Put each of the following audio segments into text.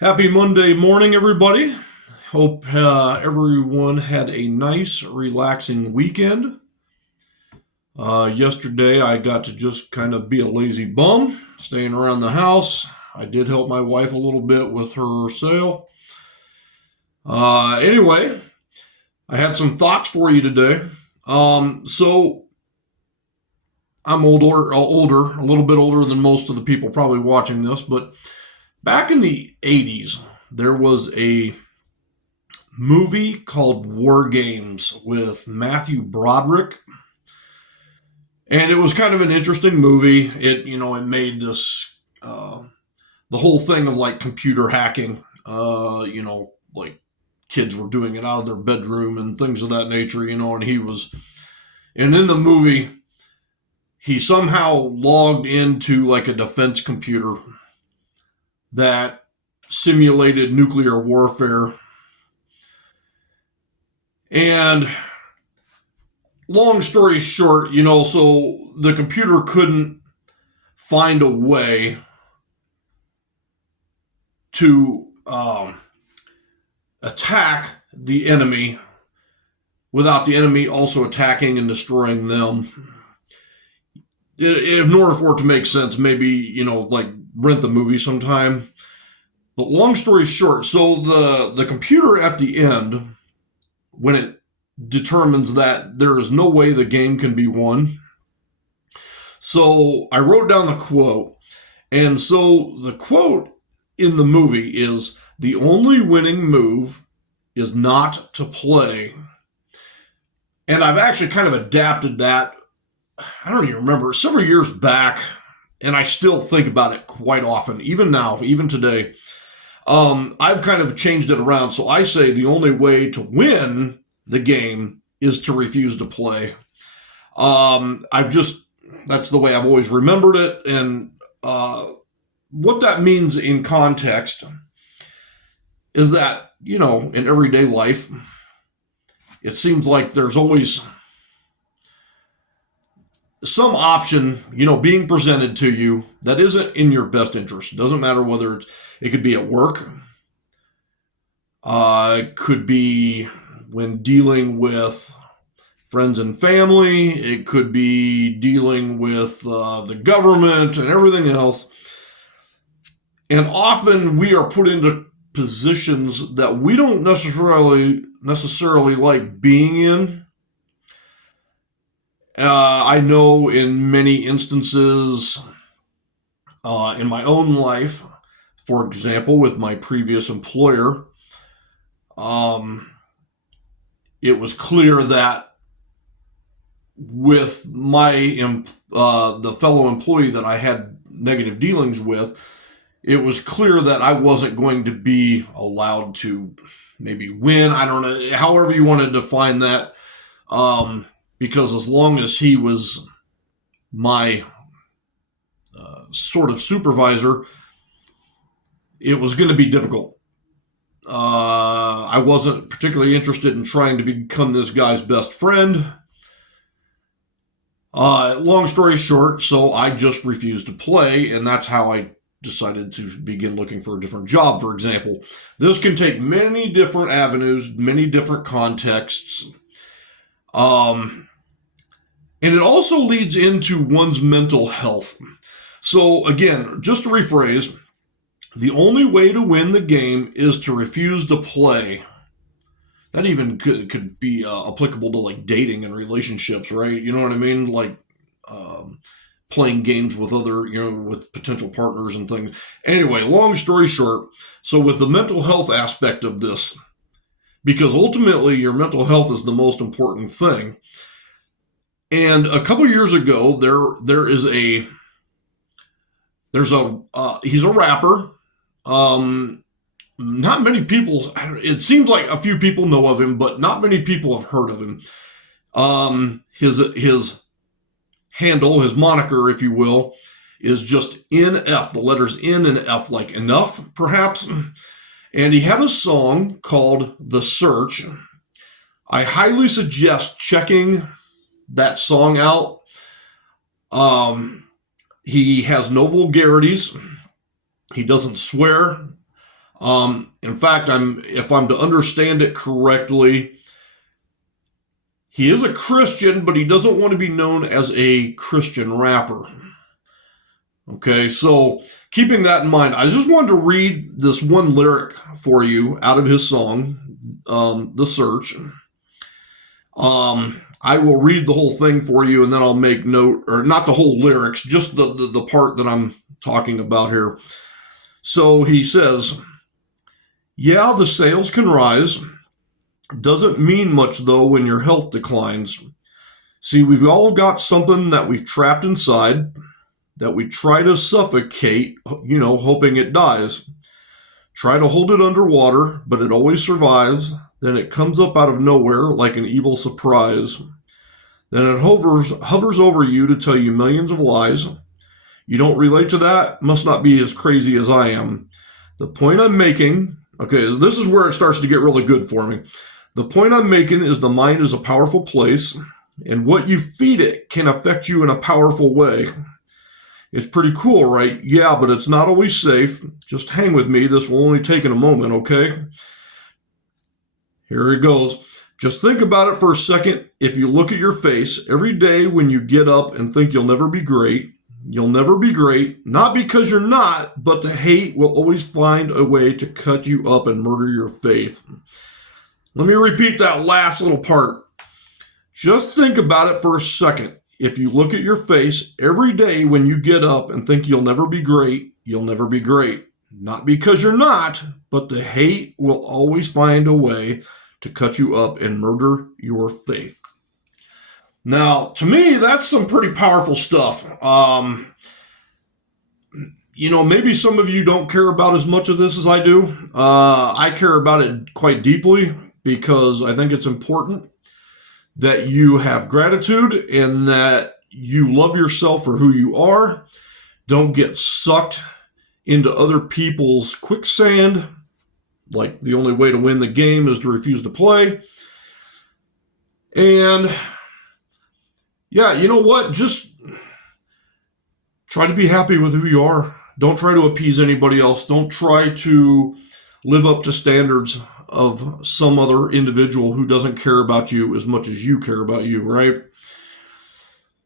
Happy Monday morning, everybody. Hope everyone had a nice, relaxing weekend. Yesterday, I got to just kind of be a lazy bum, staying around the house. I did help my wife a little bit with her sale. Anyway, I had some thoughts for you today. So I'm older, a little bit older than most of the people probably watching this, but back in the 80s, there was a movie called War Games with Matthew Broderick. And it was kind of an interesting movie. It made this, the whole thing of like computer hacking, like kids were doing it out of their bedroom and things of that nature, and in the movie, he somehow logged into like a defense computer that simulated nuclear warfare. And long story short, so the computer couldn't find a way to attack the enemy without the enemy also attacking and destroying them. In order for it to make sense, maybe, like rent the movie sometime. But long story short, so the computer at the end, when it determines that there is no way the game can be won. So I wrote down the quote. And so the quote in the movie is, "The only winning move is not to play." And I've actually kind of adapted that. I don't even remember, several years back. And I still think about it quite often, even now, even today. I've kind of changed it around. So I say the only way to win the game is to refuse to play. That's the way I've always remembered it. And what that means in context is that, in everyday life, it seems like there's always some option, being presented to you that isn't in your best interest. It doesn't matter whether it could be at work. It could be when dealing with friends and family. It could be dealing with the government and everything else. And often we are put into positions that we don't necessarily like being in. I know in many instances in my own life, for example, with my previous employer, it was clear that with the fellow employee that I had negative dealings with, it was clear that I wasn't going to be allowed to maybe win. I don't know, however you want to define that. Because as long as he was my sort of supervisor, it was going to be difficult. I wasn't particularly interested in trying to become this guy's best friend. Long story short, so I just refused to play, and that's how I decided to begin looking for a different job, for example. This can take many different avenues, many different contexts. And it also leads into one's mental health. So again, just to rephrase, the only way to win the game is to refuse to play. That even could be applicable to like dating and relationships, right? You know what I mean? Like playing games with other, with potential partners and things. Anyway, long story short, so with the mental health aspect of this, because ultimately your mental health is the most important thing. And a couple years ago, he's a rapper. Not many people, it seems like a few people know of him, but not many people have heard of him. His handle, his moniker, if you will, is just NF, the letters N and F, like enough, perhaps. And he had a song called The Search. I highly suggest checking that song out. He has no vulgarities. He doesn't swear. In fact, if I'm to understand it correctly, he is a Christian, but he doesn't want to be known as a Christian rapper. Okay, so keeping that in mind, I just wanted to read this one lyric for you out of his song, The Search. I will read the whole thing for you, and then I'll make note, or not the whole lyrics, just the part that I'm talking about here. So he says, yeah, the sales can rise. Doesn't mean much, though, when your health declines. See, we've all got something that we've trapped inside that we try to suffocate, hoping it dies. Try to hold it underwater, but it always survives. Then it comes up out of nowhere like an evil surprise. Then it hovers over you to tell you millions of lies. You don't relate to that? Must not be as crazy as I am. The point I'm making, okay, this is where it starts to get really good for me. The point I'm making is the mind is a powerful place, and what you feed it can affect you in a powerful way. It's pretty cool, right? Yeah, but it's not always safe. Just hang with me. This will only take in a moment, okay? Here it goes. Just think about it for a second. If you look at your face every day when you get up and think you'll never be great, you'll never be great, not because you're not, but the hate will always find a way to cut you up and murder your faith. Let me repeat that last little part. Just think about it for a second. If you look at your face every day when you get up and think you'll never be great, you'll never be great. Not because you're not, but the hate will always find a way to cut you up and murder your faith. Now, to me, that's some pretty powerful stuff. Maybe some of you don't care about as much of this as I do. I care about it quite deeply because I think it's important that you have gratitude and that you love yourself for who you are. Don't get sucked into other people's quicksand. Like the only way to win the game is to refuse to play. And yeah, you know what? Just try to be happy with who you are. Don't try to appease anybody else. Don't try to live up to standards of some other individual who doesn't care about you as much as you care about you, right?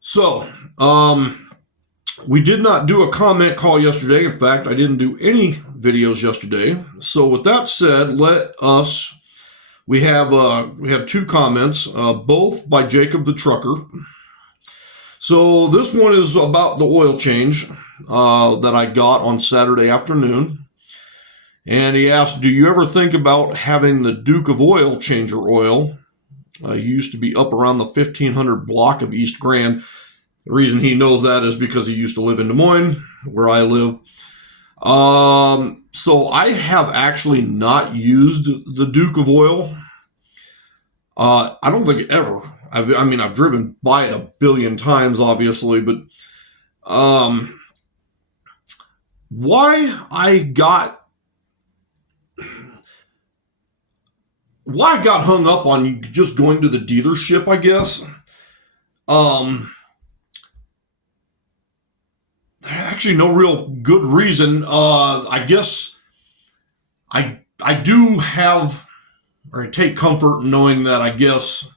So, we did not do a comment call yesterday. In fact, I didn't do any videos yesterday. So with that said, we have two comments, both by Jacob the Trucker. So this one is about the oil change that I got on Saturday afternoon. And he asked, do you ever think about having the Duke of Oil change your oil? He used to be up around the 1500 block of East Grand. The reason he knows that is because he used to live in Des Moines, where I live. So I have actually not used the Duke of Oil. I don't think ever. I've driven by it a billion times, obviously, but why I got hung up on just going to the dealership, I guess. Actually, no real good reason. I guess I do have, or I take comfort in knowing that I guess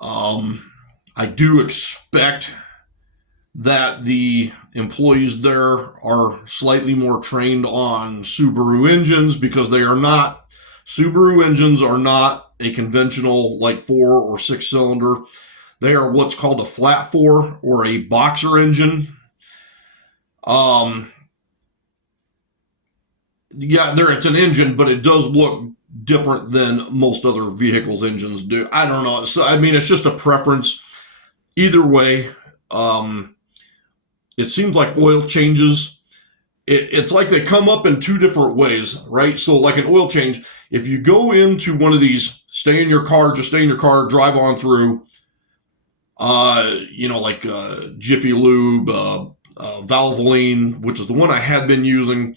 I do expect that the employees there are slightly more trained on Subaru engines because Subaru engines are not a conventional like 4 or 6 cylinder. They are what's called a flat 4 or a boxer engine. It's an engine, but it does look different than most other vehicles' engines do. I don't know. So, it's just a preference. Either way, it seems like oil changes, it's like they come up in two different ways, right? So like an oil change, if you go into one of these, stay in your car, drive on through, like Jiffy Lube, Valvoline, which is the one I had been using.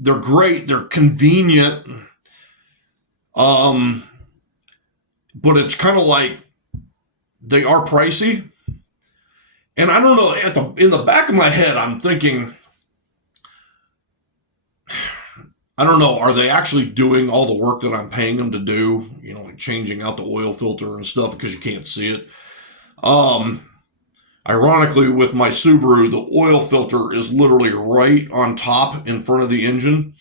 They're great. They're convenient. But it's kind of like they are pricey. And I don't know, in the back of my head, I'm thinking, I don't know, are they actually doing all the work that I'm paying them to do? Like changing out the oil filter and stuff because you can't see it. Um, Ironically, with my Subaru, the oil filter is literally right on top in front of the engine.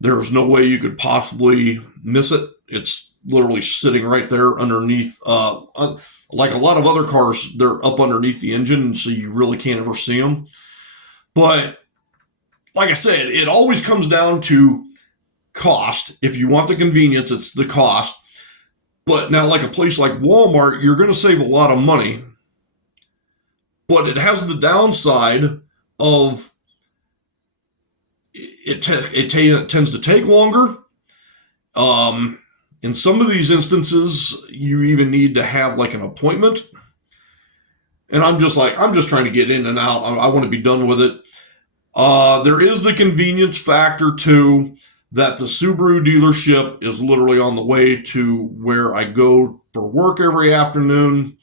There's no way you could possibly miss it. It's literally sitting right there underneath. Like a lot of other cars, they're up underneath the engine, so you really can't ever see them. But like I said, it always comes down to cost. If you want the convenience, it's the cost. But now, like a place like Walmart, you're going to save a lot of money. But it has the downside of it tends to take longer. In some of these instances, you even need to have like an appointment. And I'm just trying to get in and out. I want to be done with it. There is the convenience factor too, that the Subaru dealership is literally on the way to where I go for work every afternoon.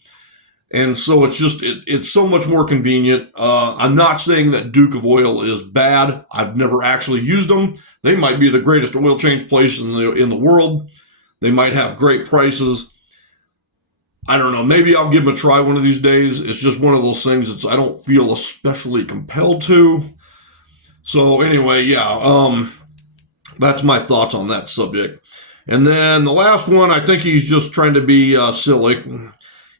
And so it's so much more convenient. I'm not saying that Duke of Oil is bad. I've never actually used them. They might be the greatest oil change place in the world. They might have great prices. I don't know. Maybe I'll give them a try one of these days. It's just one of those things I don't feel especially compelled to. So anyway, yeah, that's my thoughts on that subject. And then the last one, I think he's just trying to be silly.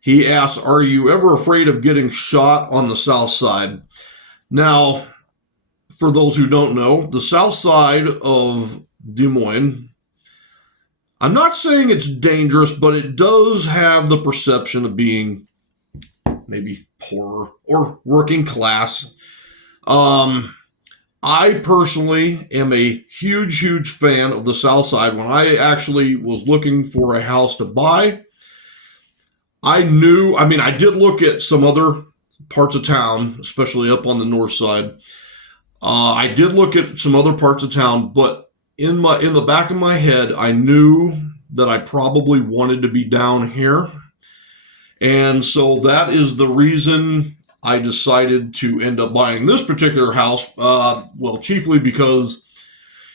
He asks, are you ever afraid of getting shot on the south side? Now, for those who don't know, the south side of Des Moines, I'm not saying it's dangerous, but it does have the perception of being maybe poorer or working class. I personally am a huge, huge fan of the south side. When I actually was looking for a house to buy, I did look at some other parts of town, especially up on the north side. I did look at some other parts of town, but in the back of my head, I knew that I probably wanted to be down here. And so that is the reason I decided to end up buying this particular house. Chiefly because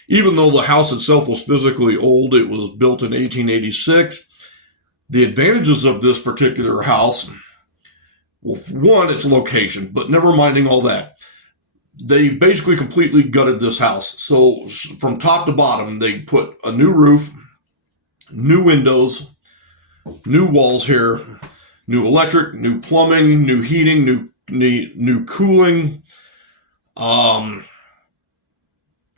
even though the house itself was physically old, it was built in 1886. The advantages of this particular house, well, one, its location, but never minding all that. They basically completely gutted this house. So from top to bottom, they put a new roof, new windows, new walls here, new electric, new plumbing, new heating, new cooling.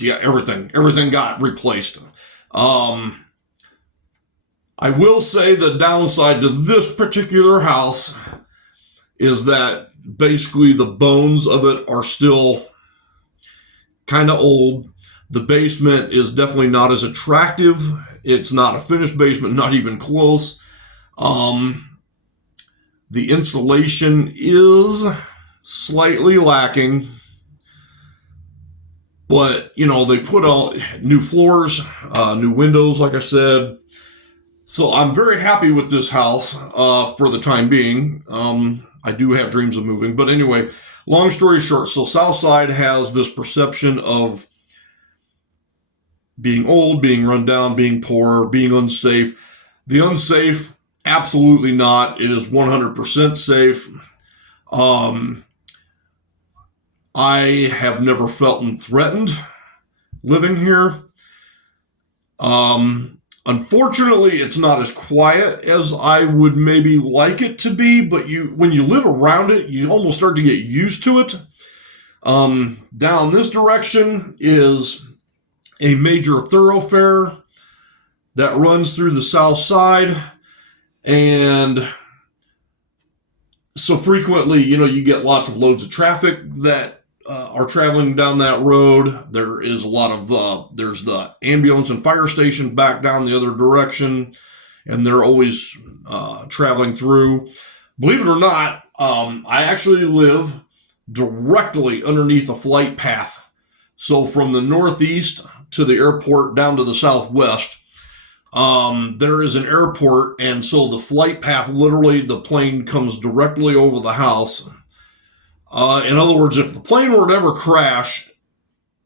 Everything got replaced. I will say the downside to this particular house is that basically the bones of it are still kind of old. The basement is definitely not as attractive. It's not a finished basement, not even close. The insulation is slightly lacking, but they put all new floors, new windows, like I said. So I'm very happy with this house for the time being. I do have dreams of moving. But anyway, long story short, so Southside has this perception of being old, being run down, being poor, being unsafe. The unsafe, absolutely not. It is 100% safe. I have never felt threatened living here. Unfortunately, it's not as quiet as I would maybe like it to be, but when you live around it, you almost start to get used to it. Down this direction is a major thoroughfare that runs through the south side, and so frequently, you get lots of loads of traffic that are traveling down that road. There is a lot of, there's the ambulance and fire station back down the other direction, and they're always traveling through. Believe it or not, I actually live directly underneath a flight path. So from the northeast to the airport down to the southwest, there is an airport, and so the flight path, literally the plane comes directly over the house. In other words, if the plane were to ever crash,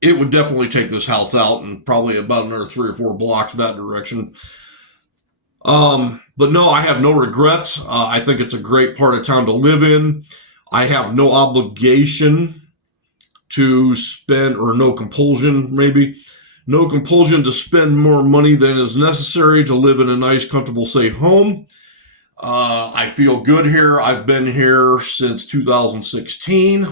it would definitely take this house out and probably about another 3 or 4 blocks that direction. But no, I have no regrets. I think it's a great part of town to live in. I have no obligation to spend, or no compulsion, maybe, no compulsion to spend more money than is necessary to live in a nice, comfortable, safe home. I feel good here. I've been here since 2016.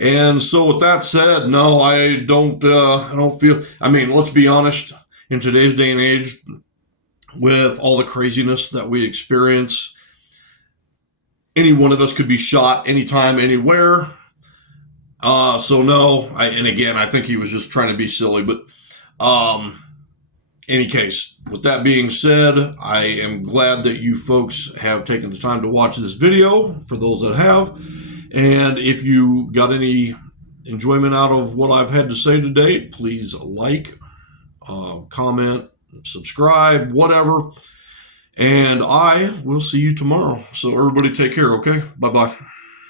And so, with that said, no, I don't. I don't feel. I mean, let's be honest. In today's day and age, with all the craziness that we experience, any one of us could be shot anytime, anywhere. So no. And again, I think he was just trying to be silly. But any case, with that being said, I am glad that you folks have taken the time to watch this video. For those that have. And if you got any enjoyment out of what I've had to say today, please like, comment, subscribe, whatever. And I will see you tomorrow. So everybody take care, okay? Bye-bye.